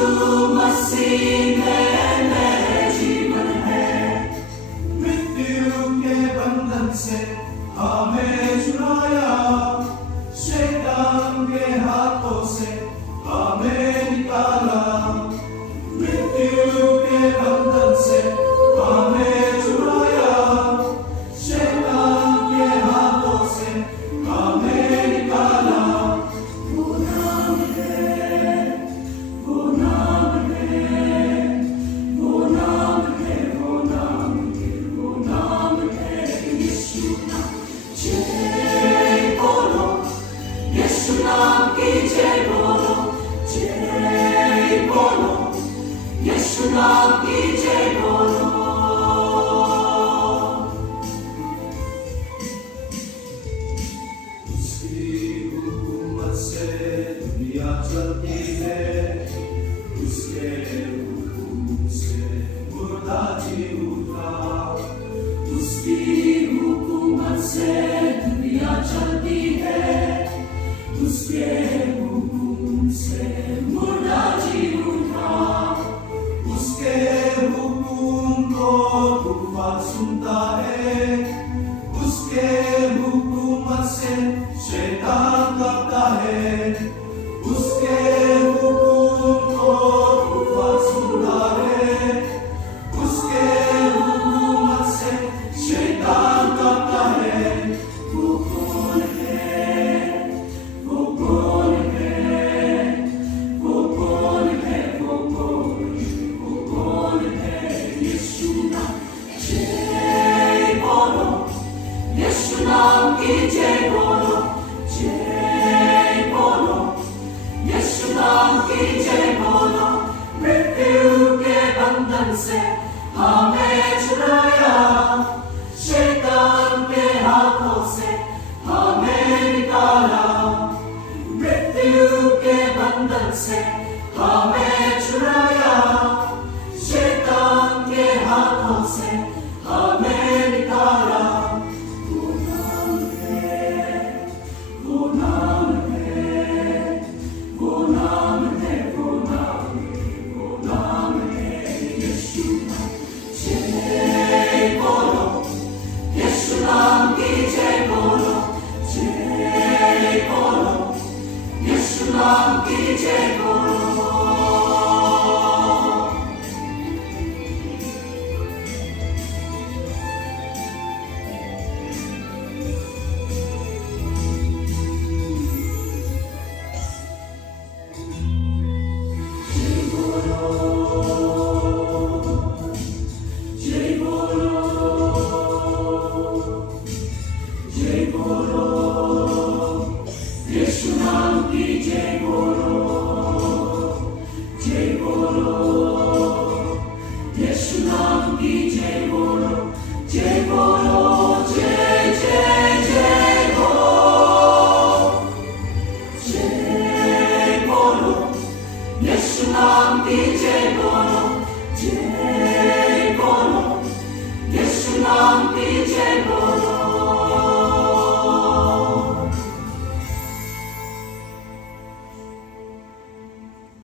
यीशु मसीह में मेरे जीवन है। मृत्यु के बंधन से हमें छुड़ाया, शैतान के हाथों से हमें निकाला। मृत्यु के बंधन से हमें छुड़ाया, शैतान के हाथों से हमें निकाला। वो नाम है, वो नाम है, वो नाम है, वो नाम है, वो नाम है यीशु नाम। जय बोलो, यीशु नाम की जय बोलो, जय बोलो, यीशु नाम की जय बोलो। उसकी हुकूमत से दुनिया चलती है, उसके हुक्म से मुर्दा जी उठा। उसकी हुकूमत से दुनिया चलती है, उसके हुक्म से मुर्दा जी उठा। उसके हुक्म को तूफान सुनता है, उसके हुकूमत से शैतान कांपता है। उसके हुक्म को तूफान सुनता है, उसके हुकूमत से शैतान कांपता है। वो कौन है, वो कौन है, वो कौन है, वो कौन है यीशु नाम। जय बोलो, यीशु नाम की जय बोलो, जय बोलो, यीशु नाम की जय बोलो। मृत्यु के बंधन से हमें छुड़ाया, शैतान के हाथों से हमें निकाला। मृत्यु के बंधन से हमें छुड़ाया, शैतान के हाथों से हमें निकाला। वो नाम है, वो नाम है, वो नाम है, वो नाम है, वो नाम है यीशु नाम। जय बोलो, यीशु नाम की जय बोलो, जय बोलो, यीशु नाम की जय बोलो। जय बोलो, जय बोलो, यीशु नाम की जय बोलो, जय बोलो।